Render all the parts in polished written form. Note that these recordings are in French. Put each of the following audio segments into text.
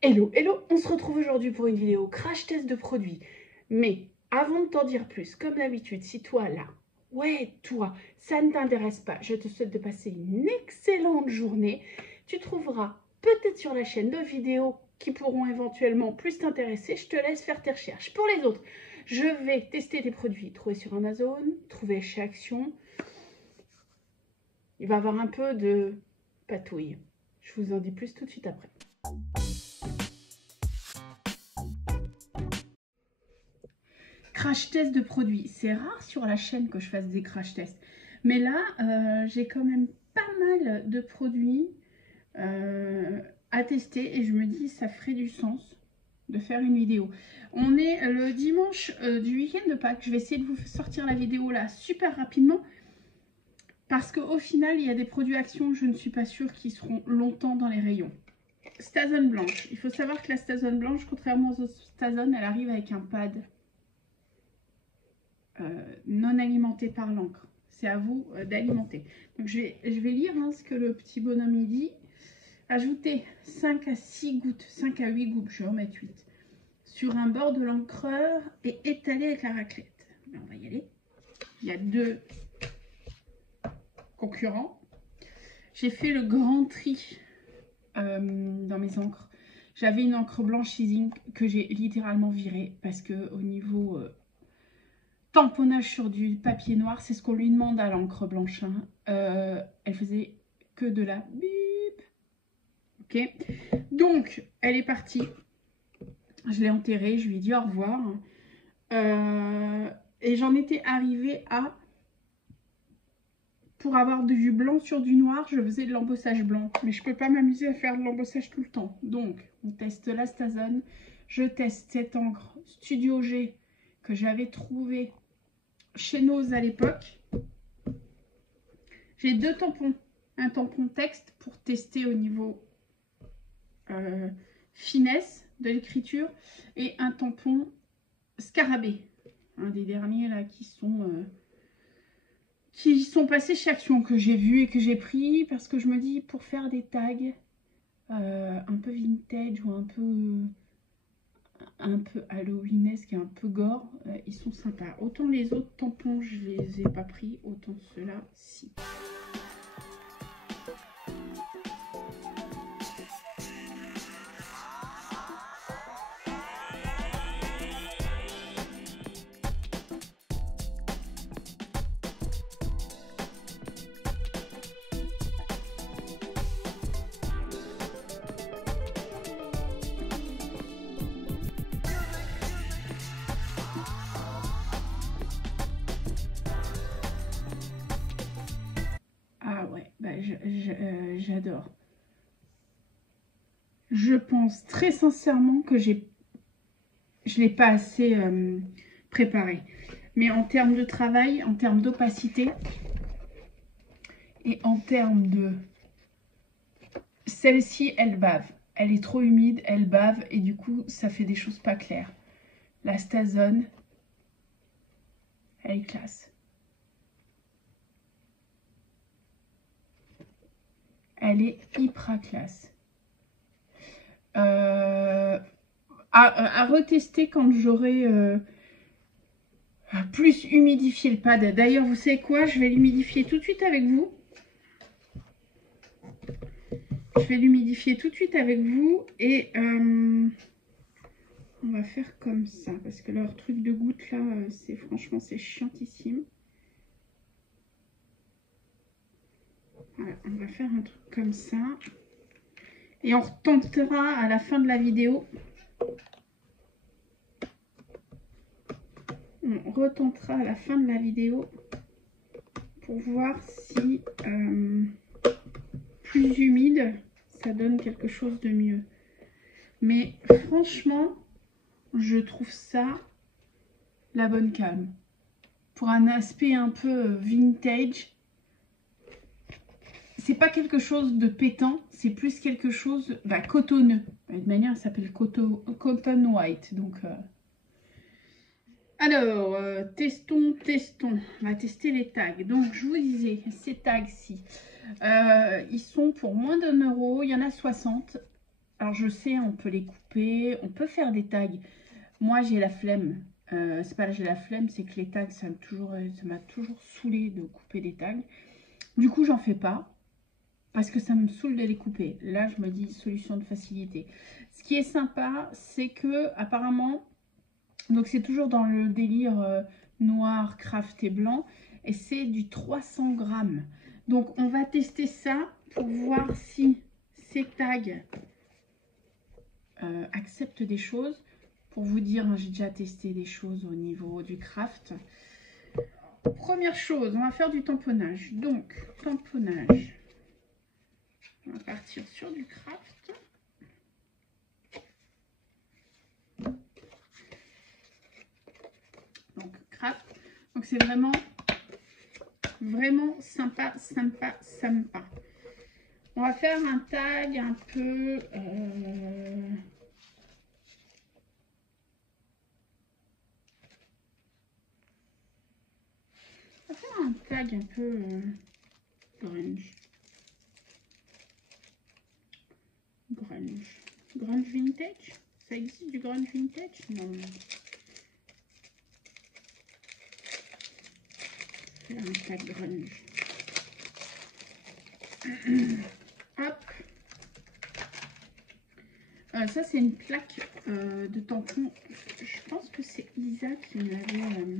Hello, hello, on se retrouve aujourd'hui pour une vidéo crash test de produits. Mais avant de t'en dire plus, comme d'habitude, si toi là, toi, ça ne t'intéresse pas, je te souhaite de passer une excellente journée. Tu trouveras peut-être sur la chaîne d'autres vidéos qui pourront éventuellement plus t'intéresser. Je te laisse faire tes recherches. Pour les autres, je vais tester des produits trouvés sur Amazon, trouvés chez Action. Il va y avoir un peu de patouille. Je vous en dis plus tout de suite après. Crash test de produits. C'est rare sur la chaîne que je fasse des crash tests. Mais là, j'ai quand même pas mal de produits à tester. Et je me dis, ça ferait du sens de faire une vidéo. On est le dimanche du week-end de Pâques. Je vais essayer de vous sortir la vidéo là super rapidement. Parce qu'au final, il y a des produits Action, je ne suis pas sûre qu'ils seront longtemps dans les rayons. Stazone blanche. Il faut savoir que la Stazone blanche, contrairement aux autres Stazone, elle arrive avec un pad. Non alimenté par l'encre. C'est à vous d'alimenter. Donc je vais lire ce que le petit bonhomme il dit. Ajoutez 5 à 6 gouttes, 5 à 8 gouttes, je vais en mettre 8, sur un bord de l'encreur et étaler avec la raclette. On va y aller. Il y a 2 concurrents. J'ai fait le grand tri dans mes encres. J'avais une encre blanche Easing que j'ai littéralement virée parce que au niveau tamponnage sur du papier noir, c'est ce qu'on lui demande à l'encre blanche. Elle faisait que de la bip. Ok, donc elle est partie. Je l'ai enterrée, je lui ai dit au revoir. Et j'en étais arrivée à, pour avoir du blanc sur du noir, je faisais de l'embossage blanc. Mais je ne peux pas m'amuser à faire de l'embossage tout le temps. Donc, on teste la Stazone. Je teste cette encre Studio G que j'avais trouvée chez Nose à l'époque. J'ai 2 tampons. Un tampon texte pour tester au niveau finesse de l'écriture et un tampon scarabée. Un des derniers là qui sont passés chez Action, que j'ai vu et que j'ai pris parce que je me dis pour faire des tags un peu vintage ou un peu halloweenesque et un peu gore, ils sont sympas. Autant les autres tampons je les ai pas pris, autant ceux-là si. J'adore. Je pense très sincèrement que je l'ai pas assez préparé. Mais en termes de travail, en termes d'opacité et en termes de... Celle-ci, elle bave. Elle est trop humide, elle bave et du coup, ça fait des choses pas claires. La Stazone, elle est classe. Elle est hyper classe. À retester quand j'aurai plus humidifié le pad. D'ailleurs, vous savez quoi? Je vais l'humidifier tout de suite avec vous. Je vais l'humidifier tout de suite avec vous et on va faire comme ça parce que leur truc de goutte là, c'est franchement c'est chiantissime. Voilà, on va faire un truc comme ça et on retentera à la fin de la vidéo. On retentera à la fin de la vidéo pour voir si plus humide ça donne quelque chose de mieux. Mais franchement, je trouve ça la bonne calme. Pour un aspect un peu vintage, c'est pas quelque chose de pétant, c'est plus quelque chose cotonneux. De manière, ça s'appelle cotton white. Donc, alors, testons. On va tester les tags. Donc, je vous disais, ces tags-ci, ils sont pour moins d'1 €. Il y en a 60. Alors je sais, on peut les couper, on peut faire des tags. Moi j'ai la flemme. C'est pas là j'ai la flemme, c'est que les tags, ça m'a toujours saoulé de couper des tags. Du coup j'en fais pas. Parce que ça me saoule de les couper. Là je me dis solution de facilité. Ce qui est sympa, c'est que apparemment, donc c'est toujours dans le délire noir, craft et blanc. Et c'est du 300 grammes. Donc on va tester ça pour voir si ces tags acceptent des choses. Pour vous dire, hein, j'ai déjà testé des choses au niveau du craft. Première chose, on va faire du tamponnage. Donc, tamponnage. On va partir sur du craft. Donc, craft. Donc, c'est vraiment sympa. On va faire un tag un peu... On va faire un tag un peu grunge. Grunge vintage. Ça existe du grunge vintage? Non. Faire un tag grunge. Hop. Ça c'est une plaque de tampon. Je pense que c'est Isa qui me l'avait.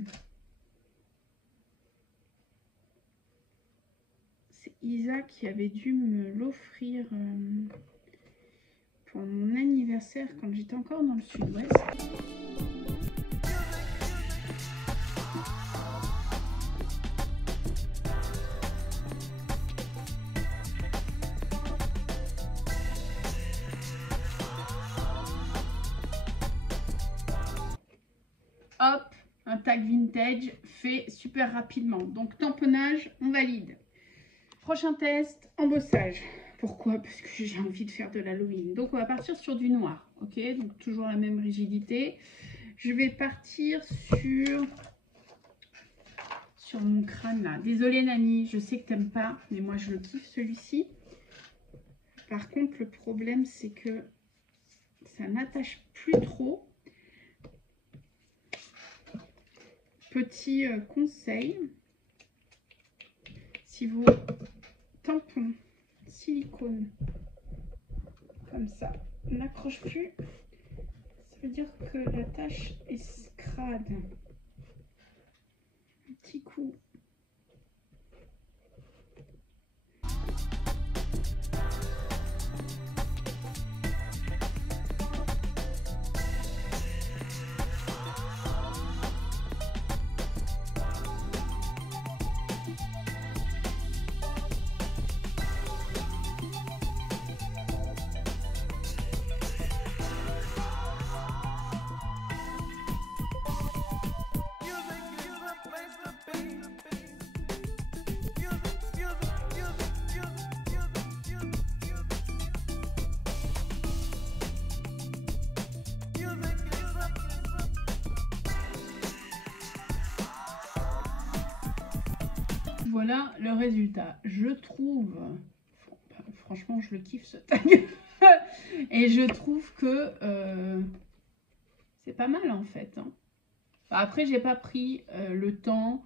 C'est Isa qui avait dû me l'offrir pour mon anniversaire quand j'étais encore dans le sud-ouest. Hop, un tag vintage fait super rapidement. Donc tamponnage, on valide. Prochain test, embossage. Pourquoi? Parce que j'ai envie de faire de l'Halloween. Donc on va partir sur du noir. Ok, donc toujours la même rigidité. Je vais partir sur mon crâne là. Désolée Nani, je sais que t'aimes pas, mais moi je le kiffe celui-ci. Par contre le problème c'est que ça n'attache plus trop. Petit conseil, si vos tampons silicone comme ça n'accroche plus, ça veut dire que la tâche est crade. Un petit coup. Voilà le résultat. Je trouve, franchement, je le kiffe ce tag. Et je trouve que c'est pas mal en fait. Hein. Après, j'ai pas pris le temps.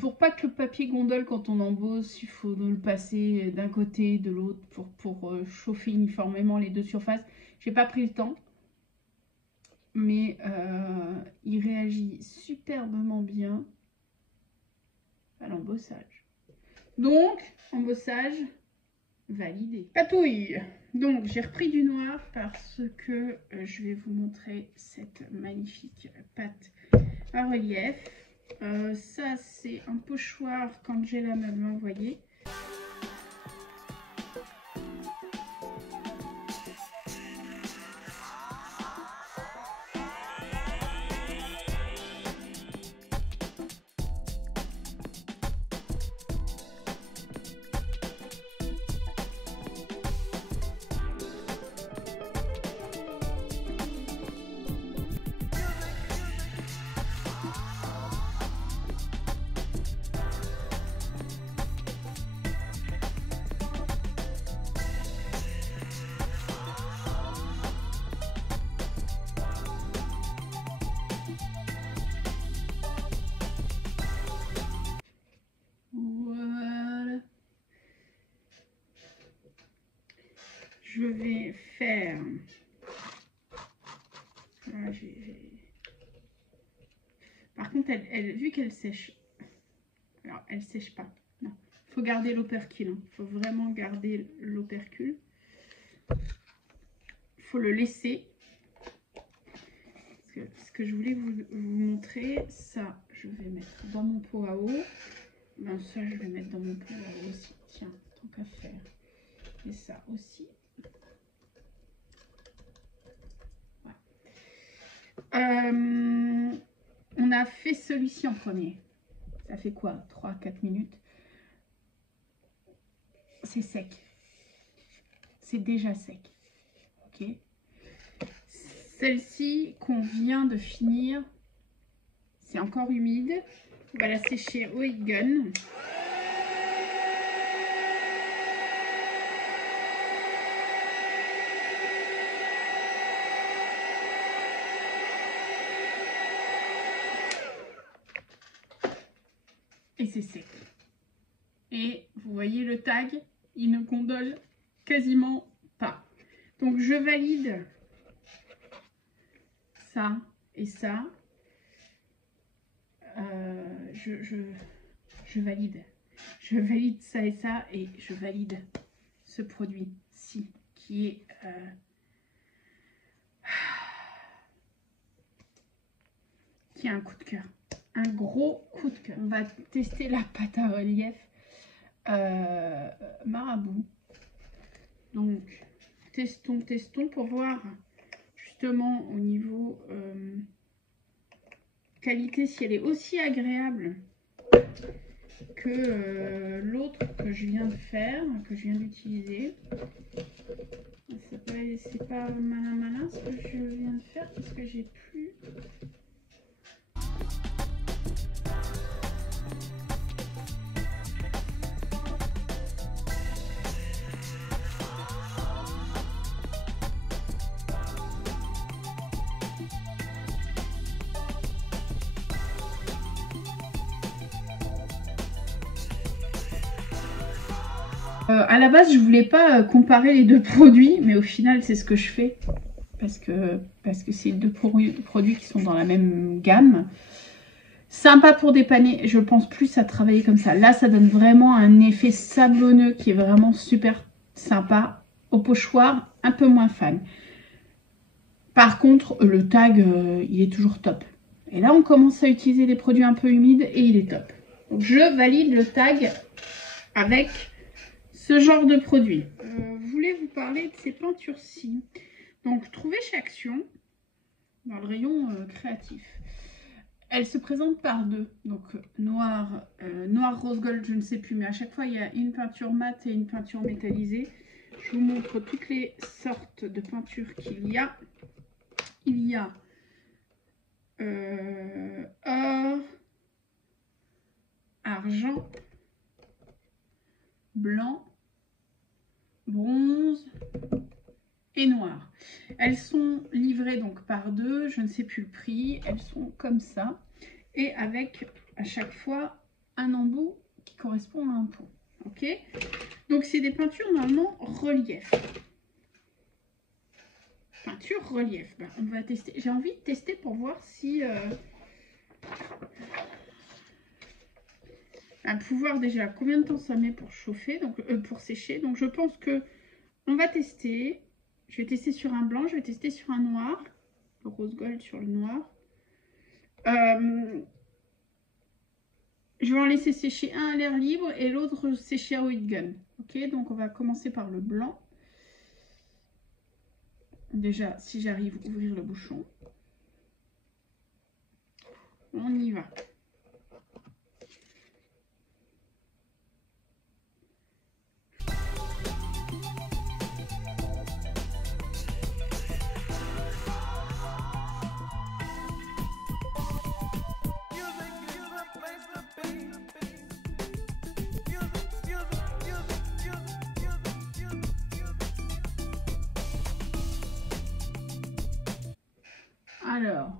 Pour pas que le papier gondole, quand on embosse, il faut le passer d'un côté, de l'autre pour chauffer uniformément les deux surfaces. J'ai pas pris le temps. Mais il réagit superbement bien à l'embossage. Donc, embossage validé. Patouille. Donc, j'ai repris du noir parce que je vais vous montrer cette magnifique pâte à relief. Ça, c'est un pochoir qu'Angela m'a envoyé. je vais faire... Voilà, par contre, vu qu'elle sèche, alors elle sèche pas. Non, il faut garder l'opercule. Il faut vraiment garder l'opercule. Il faut le laisser. Ce que je voulais vous montrer, ça, je vais mettre dans mon pot à eau. Ben, ça, je vais mettre dans mon pot à eau aussi. Tiens, tant qu'à faire. Et ça aussi. Voilà. On a fait celui-ci en premier. Ça fait quoi? 3-4 minutes. C'est sec. C'est déjà sec. Ok. Celle-ci qu'on vient de finir, c'est encore humide. On va la sécher au heat gun. Et c'est sec. Et vous voyez le tag, il ne gondole quasiment pas. Donc je valide ça et ça. Je valide. Je valide ça et ça et je valide ce produit-ci qui est... qui a un coup de cœur. Un gros coup de cœur. On va tester la pâte à relief Marabout. Donc, testons pour voir justement au niveau qualité si elle est aussi agréable que l'autre que je viens de faire, que je viens d'utiliser. C'est pas malin ce que je viens de faire parce que j'ai plus... À la base, je voulais pas comparer les deux produits, mais au final, c'est ce que je fais. Parce que c'est deux produits qui sont dans la même gamme. Sympa pour dépanner, je pense plus à travailler comme ça. Là, ça donne vraiment un effet sablonneux qui est vraiment super sympa. Au pochoir, un peu moins fan. Par contre, le tag, il est toujours top. Et là, on commence à utiliser des produits un peu humides et il est top. Donc, je valide le tag avec ce genre de produit. Je voulais vous parler de ces peintures-ci. Donc, trouvez chez Action, dans le rayon créatif. Elle se présente par deux. Donc, noir, rose gold, je ne sais plus. Mais à chaque fois, il y a une peinture mate et une peinture métallisée. Je vous montre toutes les sortes de peintures qu'il y a. Il y a or, argent, blanc, bronze et noir. Elles sont livrées donc par deux, je ne sais plus le prix, elles sont comme ça et avec à chaque fois un embout qui correspond à un pot. Ok, donc c'est des peintures normalement relief. Peinture relief, ben, on va tester. J'ai envie de tester pour voir si pouvoir déjà combien de temps ça met pour chauffer, donc pour sécher. Donc je pense que on va tester. Je vais tester sur un blanc, je vais tester sur un noir. Le rose gold sur le noir. Je vais en laisser sécher un à l'air libre et l'autre sécher au heat gun. Ok, donc on va commencer par le blanc. Déjà, si j'arrive à ouvrir le bouchon. On y va. Alors,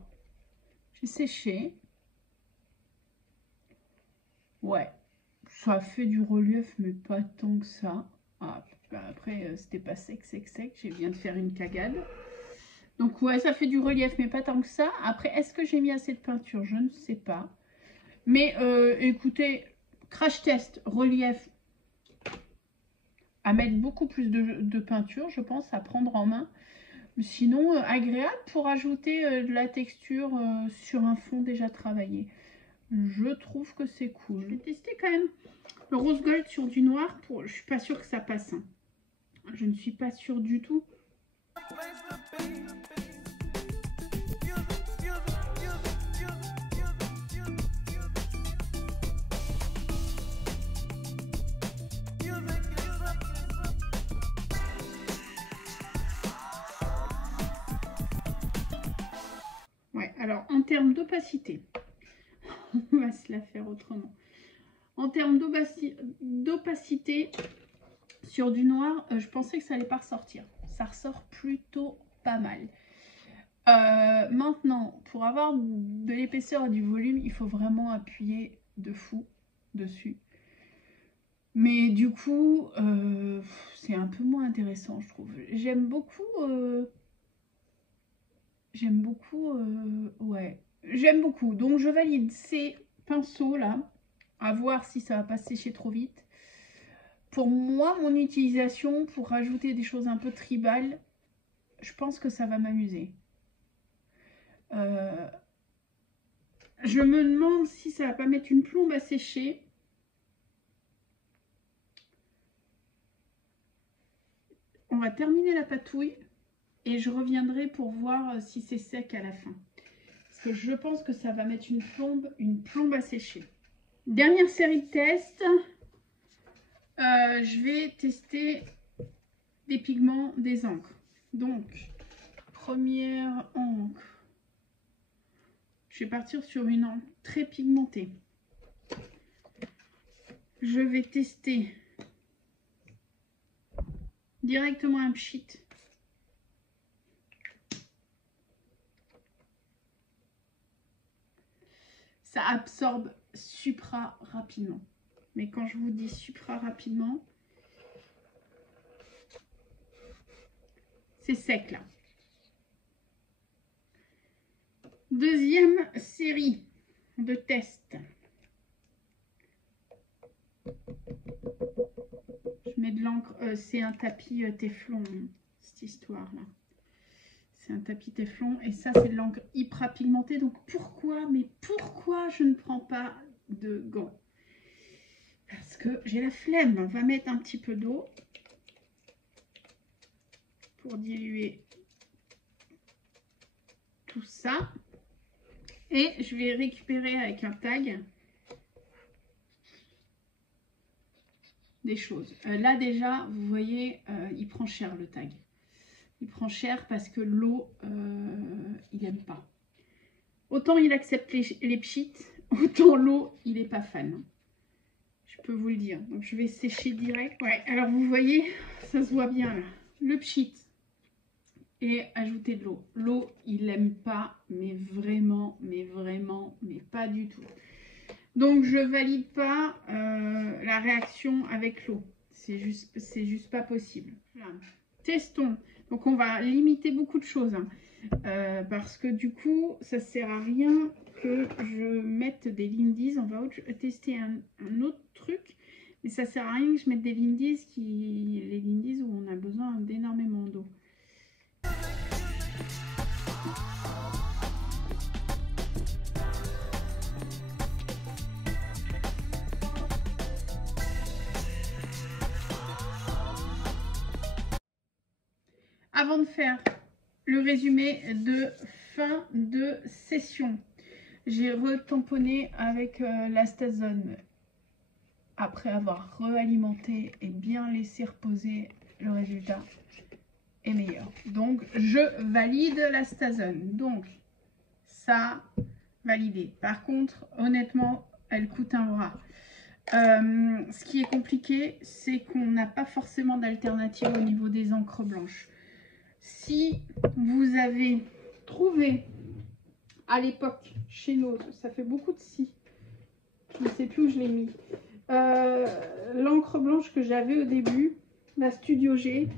j'ai séché. Ouais, ça fait du relief, mais pas tant que ça. Ah, Bah, après, c'était pas sec. J'ai viens de faire une cagade. Donc ouais, ça fait du relief, mais pas tant que ça. Après, est-ce que j'ai mis assez de peinture? Je ne sais pas. Mais écoutez, crash test, relief, à mettre beaucoup plus de peinture, je pense, à prendre en main. Sinon, agréable pour ajouter de la texture sur un fond déjà travaillé. Je trouve que c'est cool. Je vais tester quand même le rose gold sur du noir. Je suis pas sûre que ça passe. Hein. Je ne suis pas sûre du tout. Ouais, alors en termes d'opacité, on va se la faire autrement. En termes d'opacité sur du noir, je pensais que ça allait pas ressortir. Ça ressort plutôt pas mal. Maintenant, pour avoir de l'épaisseur et du volume, il faut vraiment appuyer de fou dessus. Mais du coup, c'est un peu moins intéressant, je trouve. J'aime beaucoup... ouais. J'aime beaucoup. Donc, je valide ces pinceaux-là. À voir si ça va pas sécher trop vite. Pour moi, mon utilisation, pour rajouter des choses un peu tribales, je pense que ça va m'amuser. Je me demande si ça va pas mettre une plombe à sécher. On va terminer la patouille et je reviendrai pour voir si c'est sec à la fin. Parce que je pense que ça va mettre une plombe à sécher. Dernière série de tests. Je vais tester des pigments, des encres. Donc, première encre. Je vais partir sur une encre très pigmentée. Je vais tester directement un pchit. Ça absorbe supra rapidement. Mais quand je vous dis supra rapidement, c'est sec là. Deuxième série de tests. Je mets de l'encre. C'est un tapis téflon, cette histoire-là. C'est un tapis téflon. Et ça, c'est de l'encre hyper pigmentée. Donc pourquoi je ne prends pas de gants? Parce que j'ai la flemme. On va mettre un petit peu d'eau pour diluer tout ça. Et je vais récupérer avec un tag des choses. Là déjà, vous voyez, il prend cher le tag. Il prend cher parce que l'eau, il n'aime pas. Autant il accepte les pchits, autant l'eau, il n'est pas fan. Je peux vous le dire. Donc je vais sécher direct. Ouais, alors vous voyez, ça se voit bien là. Le pchit et ajouter de l'eau. L'eau, il n'aime pas, mais vraiment, mais pas du tout. Donc je valide pas la réaction avec l'eau. C'est juste pas possible. Voilà. Testons. Donc on va limiter beaucoup de choses. Hein, parce que du coup, ça sert à rien que je mette des Lindy's. On va tester un autre truc. Mais ça sert à rien que je mette des Lindy's les Lindy's où on a besoin d'énormément d'eau. Avant de faire le résumé de fin de session, j'ai retamponné avec l'Astazone. Après avoir réalimenté et bien laissé reposer, le résultat est meilleur. Donc, je valide l'Astazone. Donc, ça, validé. Par contre, honnêtement, elle coûte un bras. Ce qui est compliqué, c'est qu'on n'a pas forcément d'alternative au niveau des encres blanches. Si vous avez trouvé à l'époque chez Nose, ça fait beaucoup de si, je ne sais plus où je l'ai mis, l'encre blanche que j'avais au début, La Studio G,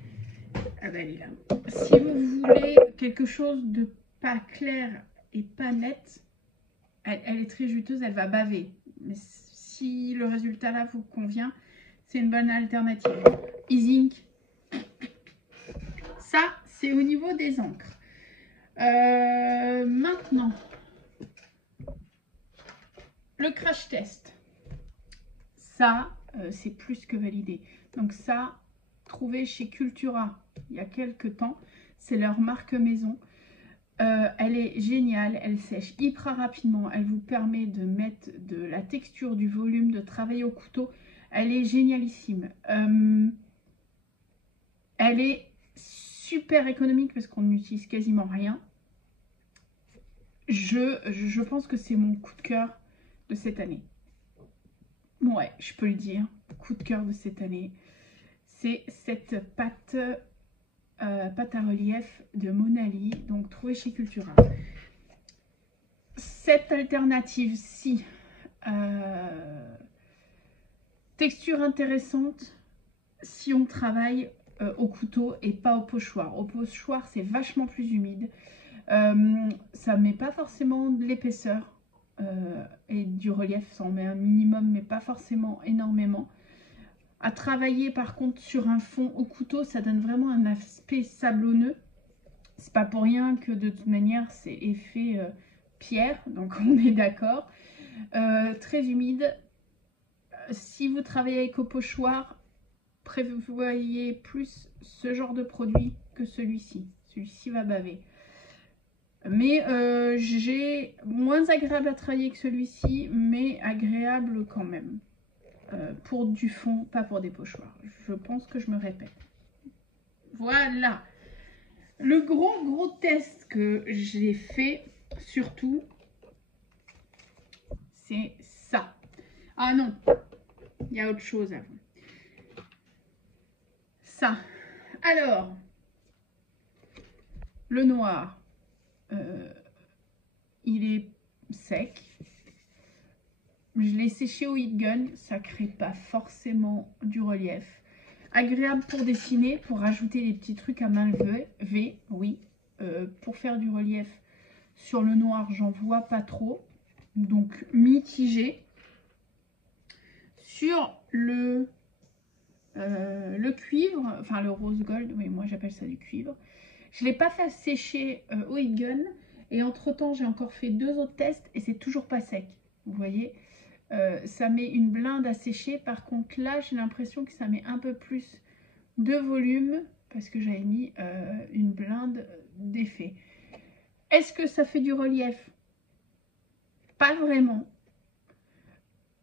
ah ben elle est là. Si vous voulez quelque chose de pas clair et pas net, elle est très juteuse, elle va baver. Mais si le résultat là vous convient, c'est une bonne alternative. Easy Ink. Ça, c'est au niveau des encres. Maintenant, le crash test. Ça, c'est plus que validé. Donc ça, trouvé chez Cultura il y a quelques temps. C'est leur marque maison. Elle est géniale, elle sèche hyper rapidement. Elle vous permet de mettre de la texture, du volume, de travailler au couteau. Elle est génialissime. Elle est super économique parce qu'on n'utilise quasiment rien. Je pense que c'est mon coup de cœur de cette année. Ouais, je peux le dire. Coup de cœur de cette année. C'est cette pâte, pâte à relief de Monali, donc trouvée chez Cultura. Cette alternative-ci, texture intéressante si on travaille au couteau et pas au pochoir. Au pochoir, c'est vachement plus humide. Ça ne met pas forcément de l'épaisseur et du relief, ça en met un minimum, mais pas forcément énormément. À travailler par contre sur un fond au couteau, ça donne vraiment un aspect sablonneux. C'est pas pour rien que de toute manière c'est effet pierre, donc on est d'accord. Très humide. Si vous travaillez avec au pochoir, prévoyez plus ce genre de produit que celui-ci. Celui-ci va baver. Mais j'ai moins agréable à travailler que celui-ci, mais agréable quand même. Pour du fond, pas pour des pochoirs. Je pense que je me répète. Voilà. Le gros test que j'ai fait, surtout, c'est ça. Ah non, il y a autre chose avant. Ça. Alors, le noir, il est sec. Je l'ai séché au heat gun, ça crée pas forcément du relief. Agréable pour dessiner, pour rajouter des petits trucs à main levée, oui. Pour faire du relief sur le noir, j'en vois pas trop. Donc mitigé. Sur le cuivre, enfin le rose gold, oui moi j'appelle ça du cuivre. Je ne l'ai pas fait sécher au heat gun. Et entre temps j'ai encore fait 2 autres tests et c'est toujours pas sec. Vous voyez, ça met une blinde à sécher. Par contre là j'ai l'impression que ça met un peu plus de volume parce que j'avais mis une blinde d'effet. Est-ce que ça fait du relief? Pas vraiment.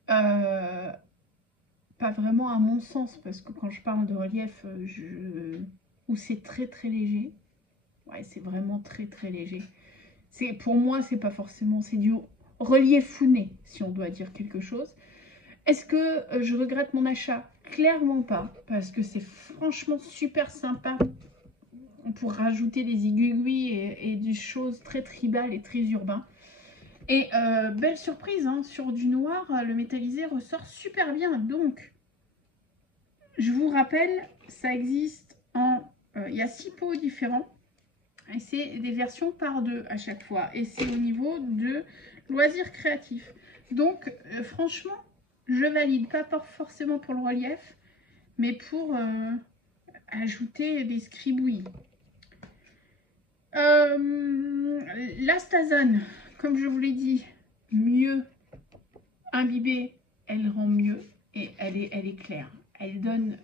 Pas vraiment à mon sens, parce que quand je parle de relief, où c'est très léger. Ouais, c'est vraiment très léger. Pour moi, c'est pas forcément, c'est du reliefouné, si on doit dire quelque chose. Est-ce que je regrette mon achat? Clairement pas, parce que c'est franchement super sympa pour rajouter des aiguilles et des choses très tribales et très urbains. Et belle surprise, hein, sur du noir, le métallisé ressort super bien. Donc, je vous rappelle, ça existe en... il y a 6 pots différents. Et c'est des versions par 2 à chaque fois. Et c'est au niveau de loisirs créatifs. Donc, franchement, je valide. Pas forcément pour le relief, mais pour ajouter des scribouillis. L'astazane, comme je vous l'ai dit, mieux imbibée, elle rend mieux. Et elle est claire. Elle donne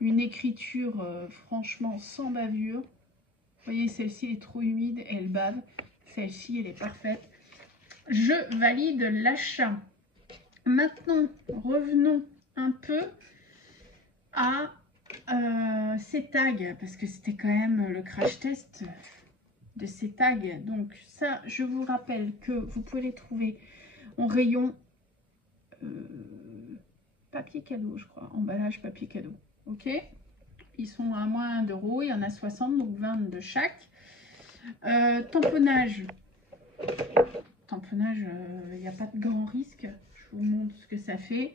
une écriture franchement sans bavure. Vous voyez, celle-ci est trop humide et elle bave. Celle-ci, elle est parfaite. Je valide l'achat. Maintenant, revenons un peu à ces tags, parce que c'était quand même le crash test de ces tags. Donc ça, je vous rappelle que vous pouvez les trouver en rayon papier cadeau, je crois. Emballage papier cadeau. Ok, ils sont à moins d'euros. Il y en a 60, donc 20 de chaque. Tamponnage, il n'y a pas de grand risque. Je vous montre ce que ça fait.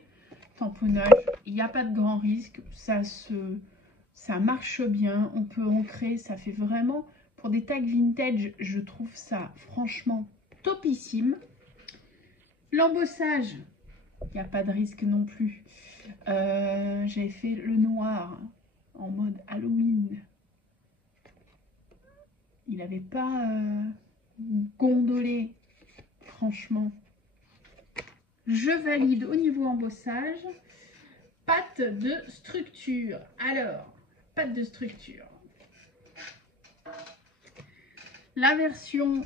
tamponnage, il n'y a pas de grand risque, ça marche bien, on peut ancrer, ça fait vraiment, pour des tags vintage, je trouve ça franchement topissime. L'embossage, il n'y a pas de risque non plus. J'avais fait le noir en mode Halloween. Il n'avait pas gondolé, franchement. Je valide au niveau embossage. Pâte de structure. Alors, pâte de structure. La version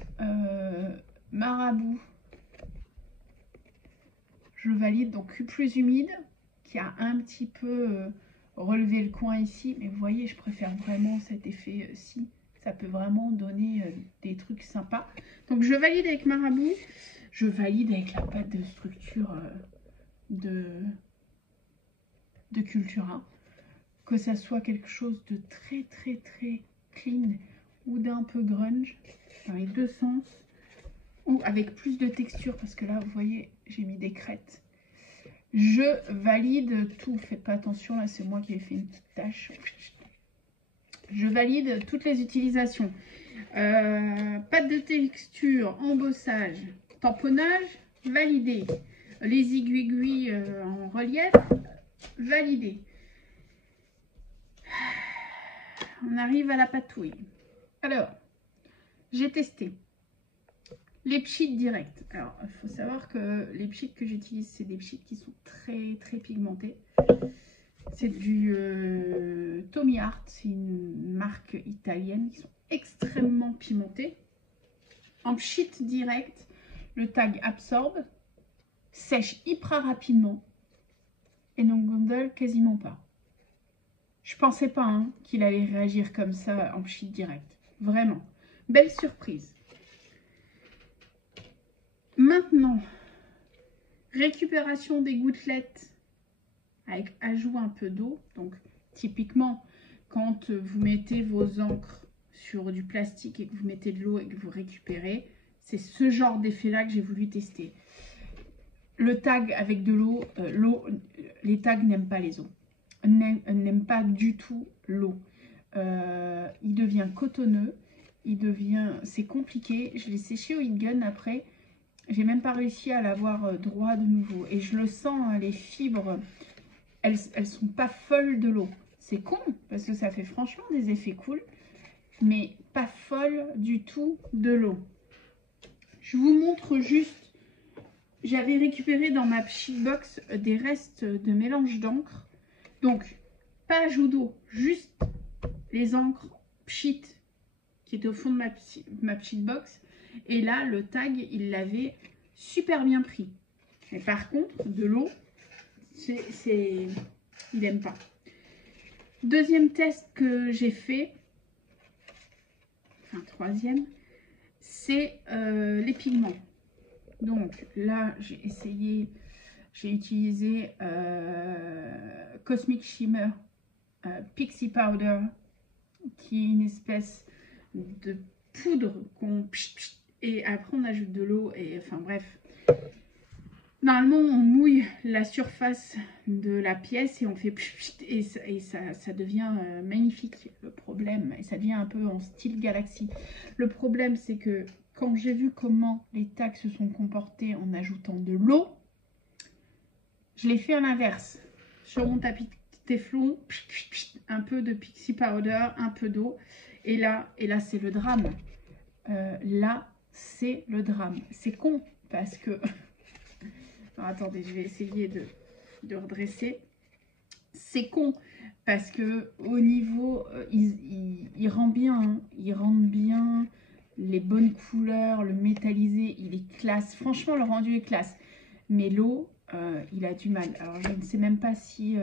marabout, je valide. Donc, plus humide, qui a un petit peu relevé le coin ici. Mais vous voyez, je préfère vraiment cet effet-ci. Ça peut vraiment donner des trucs sympas. Donc, je valide avec marabout. Je valide avec la pâte de structure de Cultura. Que ça soit quelque chose de très clean ou d'un peu grunge, dans les deux sens, ou avec plus de texture, parce que là, vous voyez, j'ai mis des crêtes. Je valide tout. Faites pas attention, là, c'est moi qui ai fait une petite tache. Je valide toutes les utilisations. Pâte de texture, embossage, tamponnage, validé. Les aiguilles en relief, validé. On arrive à la patouille. Alors, j'ai testé les pchits directs. Alors, il faut savoir que les pchits que j'utilise, c'est des pchits qui sont très pigmentés. C'est du Tommy Art, c'est une marque italienne qui sont extrêmement pimentés. En pchit direct, le tag absorbe, sèche hyper rapidement et ne gondole quasiment pas. Je pensais pas qu'il allait réagir comme ça en pchit direct. Vraiment. Belle surprise. Maintenant, récupération des gouttelettes avec ajout un peu d'eau. Donc, typiquement, quand vous mettez vos encres sur du plastique et que vous mettez de l'eau et que vous récupérez, c'est ce genre d'effet-là que j'ai voulu tester. Le tag avec de l'eau, les tags n'aiment pas les eaux. N'aime pas du tout l'eau. Il devient cotonneux, c'est compliqué. Je l'ai séché au heat gun après, j'ai même pas réussi à l'avoir droit de nouveau. Et je le sens, hein, les fibres, elles sont pas folles de l'eau. C'est con parce que ça fait franchement des effets cool, mais pas folles du tout de l'eau. Je vous montre juste. J'avais récupéré dans ma pchit box des restes de mélange d'encre. Donc, pas ajout d'eau, juste les encres pchit qui étaient au fond de ma pchit box. Et là, le tag, il l'avait super bien pris. Mais par contre, de l'eau, il n'aime pas. Deuxième test que j'ai fait, enfin troisième, c'est les pigments. Donc là, j'ai utilisé Cosmic Shimmer Pixie Powder, qui est une espèce de poudre qu'on et après on ajoute de l'eau et enfin bref. Normalement, on mouille la surface de la pièce et on fait et ça devient magnifique. Le problème, et ça devient un peu en style galaxie. Le problème, c'est que quand j'ai vu comment les tags se sont comportés en ajoutant de l'eau, je l'ai fait à l'inverse. Sur mon tapis Téflon, un peu de Pixie Powder, un peu d'eau. Et là c'est le drame. Là, c'est le drame. C'est con parce que... Alors, attendez, je vais essayer de redresser. C'est con parce que au niveau, il rend bien, hein. Il rend bien les bonnes couleurs, le métallisé, il est classe. Franchement, le rendu est classe. Mais l'eau, il a du mal. Alors, je ne sais même pas si...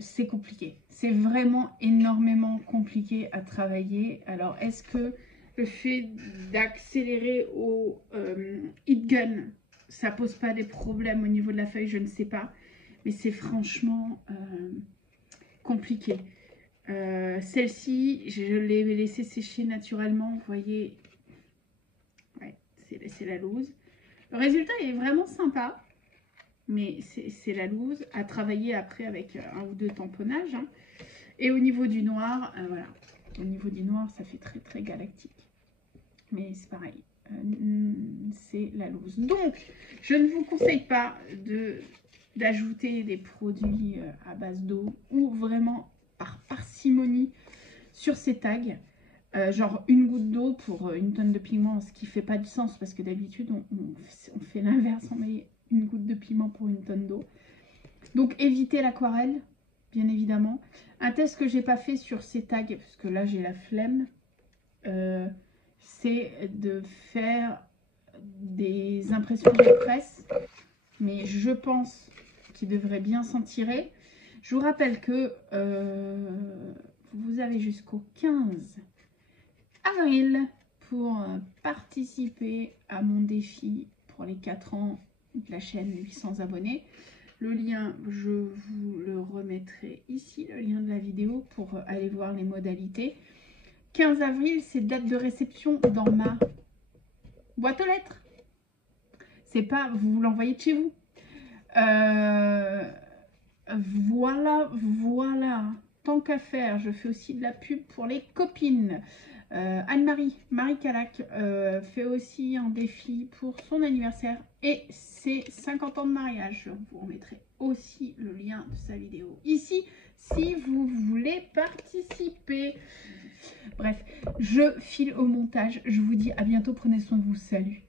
c'est compliqué. C'est vraiment énormément compliqué à travailler. Alors, est-ce que le fait d'accélérer au heat gun, ça pose pas des problèmes au niveau de la feuille? Je ne sais pas. Mais c'est franchement compliqué. Celle-ci, je l'ai laissée sécher naturellement. Vous voyez, ouais, c'est la loose. Le résultat est vraiment sympa. Mais c'est la loose à travailler après avec un ou deux tamponnages. Hein. Et au niveau du noir, voilà. Au niveau du noir, ça fait très très galactique. Mais c'est pareil. C'est la loose. Donc, je ne vous conseille pas d'ajouter des produits à base d'eau ou vraiment par parcimonie sur ces tags. Genre une goutte d'eau pour une tonne de pigment, ce qui fait pas du sens parce que d'habitude on fait l'inverse, on met une goutte de pigment pour une tonne d'eau. Donc évitez l'aquarelle, bien évidemment. Un test que j'ai pas fait sur ces tags, parce que là j'ai la flemme, c'est de faire des impressions de presse, mais je pense qu'il devrait bien s'en tirer. Je vous rappelle que vous avez jusqu'au 15 avril pour participer à mon défi pour les 4 ans de la chaîne 800 abonnés. Le lien, je vous le remettrai ici, le lien de la vidéo pour aller voir les modalités. 15 avril, c'est date de réception dans ma boîte aux lettres. C'est pas, vous l'envoyez de chez vous. Voilà. Tant qu'à faire, je fais aussi de la pub pour les copines. Marie Calac fait aussi un défi pour son anniversaire et ses 50 ans de mariage. Je vous remettrai aussi le lien de sa vidéo ici si vous voulez participer. Bref, je file au montage. Je vous dis à bientôt. Prenez soin de vous. Salut.